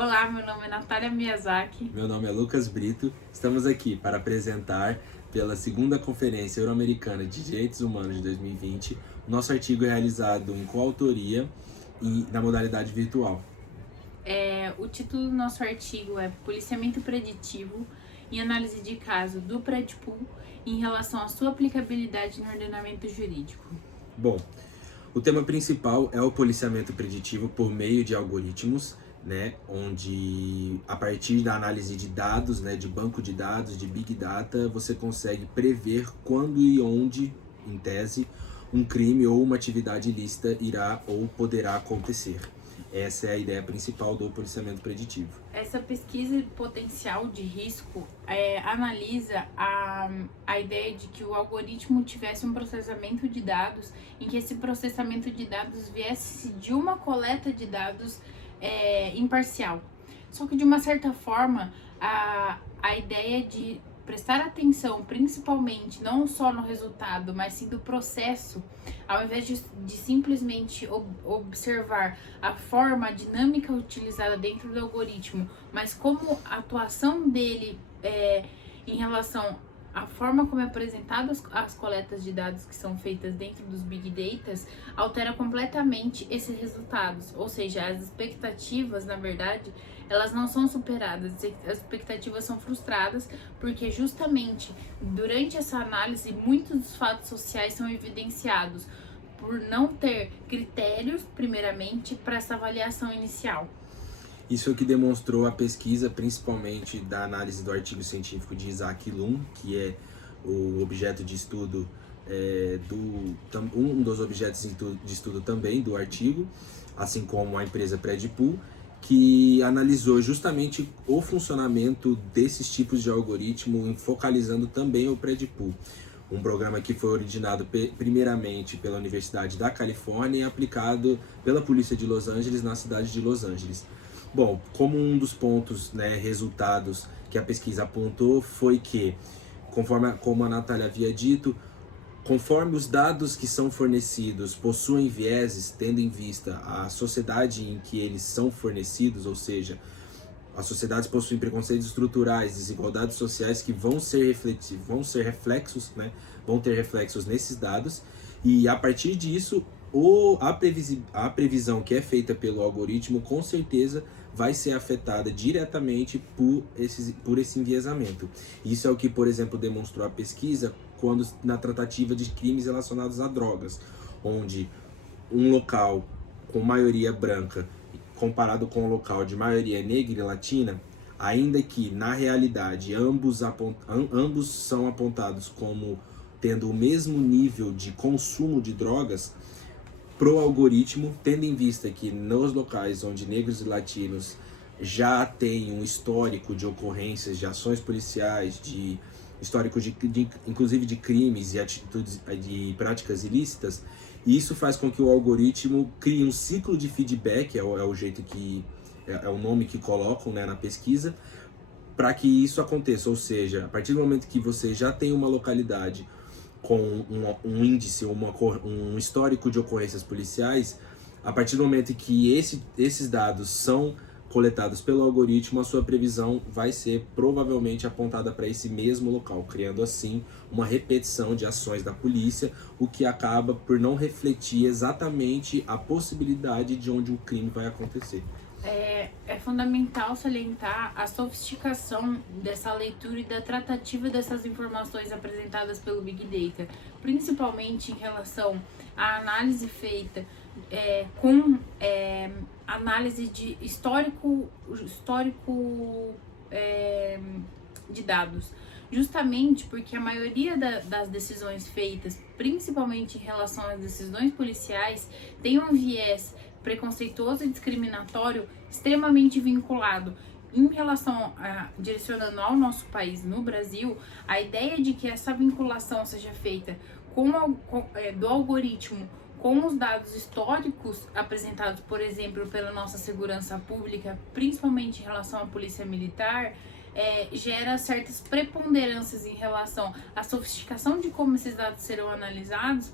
Olá, meu nome é Natália Miyazaki. Meu nome é Lucas Brito. Estamos aqui para apresentar, pela segunda Conferência Euro-Americana de Direitos Humanos de 2020, o nosso artigo é realizado em coautoria e na modalidade virtual. O título do nosso artigo é Policiamento Preditivo e Análise de Caso do Predpool em relação à sua aplicabilidade no ordenamento jurídico. Bom, o tema principal é o policiamento preditivo por meio de algoritmos, onde a partir da análise de dados, de banco de dados, de Big Data, você consegue prever quando e onde, em tese, um crime ou uma atividade ilícita irá ou poderá acontecer. Essa é a ideia principal do policiamento preditivo. Essa pesquisa potencial de risco analisa a ideia de que o algoritmo tivesse um processamento de dados, em que esse processamento de dados viesse de uma coleta de dados imparcial. Só que de uma certa forma, a ideia de prestar atenção principalmente não só no resultado, mas sim do processo, ao invés de simplesmente observar a forma, a dinâmica utilizada dentro do algoritmo, mas como a atuação dele em relação à forma como é apresentado as coletas de dados que são feitas dentro dos Big Data, altera completamente esses resultados, ou seja, as expectativas, na verdade, elas não são superadas, as expectativas são frustradas, porque justamente durante essa análise muitos dos fatos sociais são evidenciados por não ter critérios, primeiramente, para essa avaliação inicial. Isso é o que demonstrou a pesquisa, principalmente da análise do artigo científico de Isaac Luhn, que é o objeto de estudo, um dos objetos de estudo também do artigo, assim como a empresa Predpool, que analisou justamente o funcionamento desses tipos de algoritmo, focalizando também o Predpool. Um programa que foi originado primeiramente pela Universidade da Califórnia e aplicado pela Polícia de Los Angeles na cidade de Los Angeles. Bom, como um dos pontos, resultados que a pesquisa apontou foi que, como a Natália havia dito, conforme os dados que são fornecidos possuem vieses, tendo em vista a sociedade em que eles são fornecidos, ou seja, as sociedades possuem preconceitos estruturais, desigualdades sociais que vão ter reflexos nesses dados, e a partir disso, a previsão que é feita pelo algoritmo com certeza vai ser afetada diretamente por esse enviesamento. Isso é o que, por exemplo, demonstrou a pesquisa quando na tratativa de crimes relacionados a drogas, onde um local com maioria branca comparado com o local de maioria negra e latina, ainda que na realidade ambos são apontados como tendo o mesmo nível de consumo de drogas, pro algoritmo, tendo em vista que nos locais onde negros e latinos já têm um histórico de ocorrências, de ações policiais, de histórico inclusive de crimes e atitudes de práticas ilícitas, isso faz com que o algoritmo crie um ciclo de feedback, é o jeito que é o nome que colocam, na pesquisa, para que isso aconteça. Ou seja, a partir do momento que você já tem uma localidade com um índice, um histórico de ocorrências policiais, a partir do momento que esses dados são coletados pelo algoritmo, a sua previsão vai ser provavelmente apontada para esse mesmo local, criando assim uma repetição de ações da polícia, o que acaba por não refletir exatamente a possibilidade de onde o crime vai acontecer. É fundamental salientar a sofisticação dessa leitura e da tratativa dessas informações apresentadas pelo Big Data, principalmente em relação à análise feita com análise de histórico de dados, justamente porque a maioria das decisões feitas, principalmente em relação às decisões policiais, tem um viés preconceituoso e discriminatório extremamente vinculado. Em relação direcionando ao nosso país, no Brasil, a ideia de que essa vinculação seja feita do algoritmo com os dados históricos apresentados, por exemplo, pela nossa segurança pública, principalmente em relação à polícia militar, gera certas preponderâncias em relação à sofisticação de como esses dados serão analisados,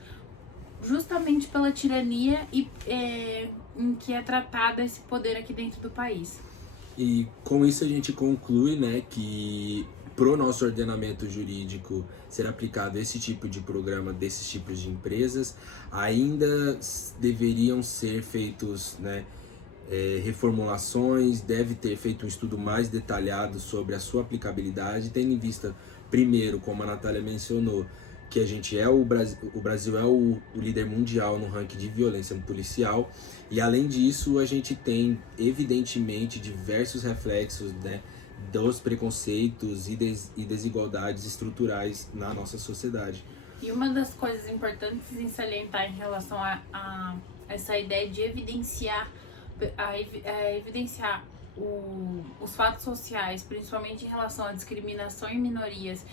justamente pela tirania em que é tratado esse poder aqui dentro do país. E com isso a gente conclui, né, que pro nosso ordenamento jurídico ser aplicado esse tipo de programa desses tipos de empresas, ainda deveriam ser feitos, né, reformulações, deve ter feito um estudo mais detalhado sobre a sua aplicabilidade, tendo em vista, primeiro, como a Natália mencionou, que a gente é o Brasil é o líder mundial no ranking de violência policial, e além disso a gente tem evidentemente diversos reflexos, né, dos preconceitos e desigualdades estruturais na nossa sociedade. E uma das coisas importantes em salientar em relação a essa ideia de evidenciar os fatos sociais, principalmente em relação à discriminação em minorias,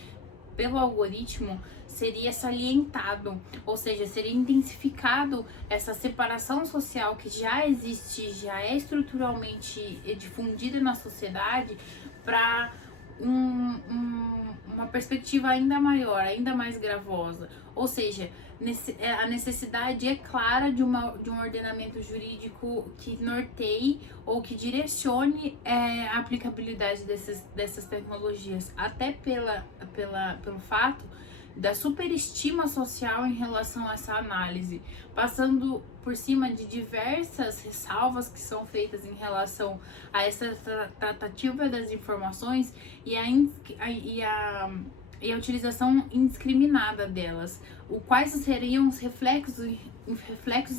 pelo algoritmo, seria salientado, ou seja, seria intensificado essa separação social que já existe, já é estruturalmente difundida na sociedade, para uma perspectiva ainda maior, ainda mais gravosa. Ou seja, a necessidade é clara de um ordenamento jurídico que norteie ou que direcione a aplicabilidade dessas tecnologias, até pelo fato da superestima social em relação a essa análise, passando por cima de diversas ressalvas que são feitas em relação a essa tratativa das informações e a utilização indiscriminada delas. Quais seriam os reflexos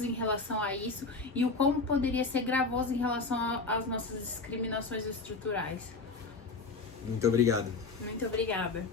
em relação a isso e o como poderia ser gravoso em relação às nossas discriminações estruturais. Muito obrigado. Muito obrigada.